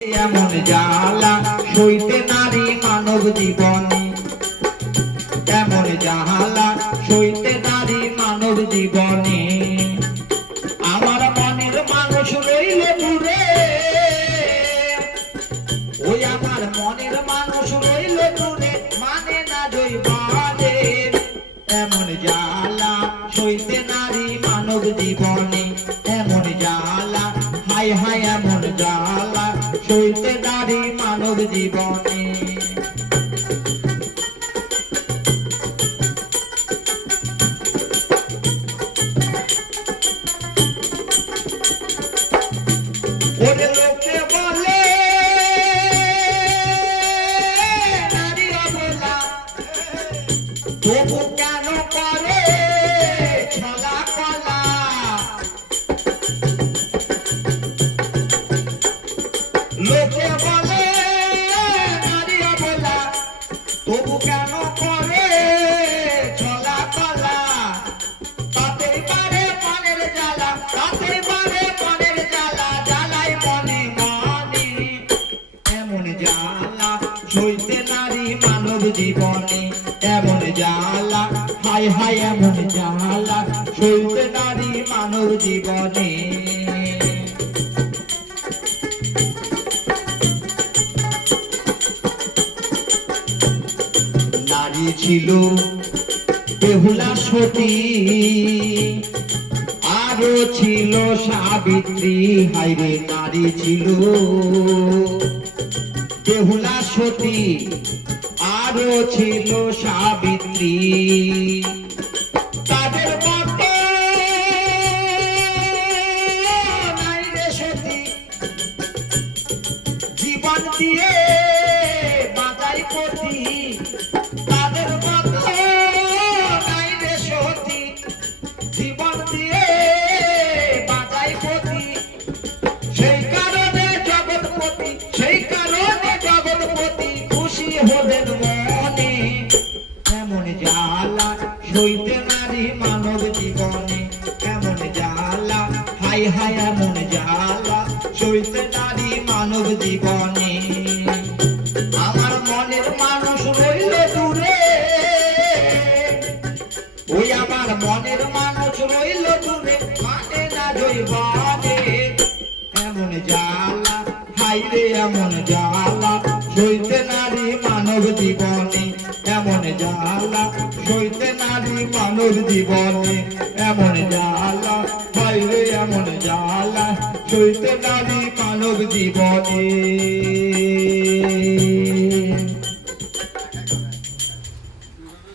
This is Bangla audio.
এমন জ্বালা সইতে নারী মানব জীবনে, এমন জ্বালা সইতে নারী মানব জীবনে। আমার মনের মানুষ রইল দূরে, ওই আমার মনের মানুষ রইল দূরে, মানে না জৈবনে। এমন জ্বালা সইতে নারী মানব জীবনে, এমন জ্বালা হায় হায় এমন জ্বালা সইতে নারী মানব জীবনে। ওরে লোকে বলে নারী অবলা, তবু কেন করে ছলা কলা। লোকে বলে নারী অবলা, তবু কেন করে ছলা কলা। তাতেই পারে মনের জ্বালা, তাতেই পারে মনের জ্বালা, জ্বালাই মনে মনে। এমন জ্বালা সইতে নারী মানব জীবনে, এমন জ্বালা হায় হায় এমন জ্বালা সইতে নারী মানব জীবনে। নারী ছিল বেহুলা সতী, আরো ছিল সাবিত্রী। হায়রে নারী ছিল বেহুলা সতী, আরো ছিল সাবিত্রী। তাদের মতো নাই রে সতী, জীবন দিয়ে বাজাই পতি। তাদের মতো নাই রে সতী, জীবন দিয়ে বাজাই পতি। সেই কারণে জগৎপতি, সেই কারণে জগৎপতি খুশি হলেন মনে। এমন জ্বালা সইতে নারী মানব জীবনে, এমন জ্বালা হায় হায় এমন জ্বালা সইতে নারী মানব জীবনে। আমার মনের মানুষ রইল দূরে, ওই আমার মনের মানুষ রইল দূরে, মানে না জৈবনে। এমন জ্বালা হাইরে এমন জ্বালা সইতে নারী মানব জীবনে, এমন জ্বালা সইতে নারী মানব জীবনে। এমন জ্বালা হাইরে এমন জ্বালা সইতে নারী মানব জীবনে।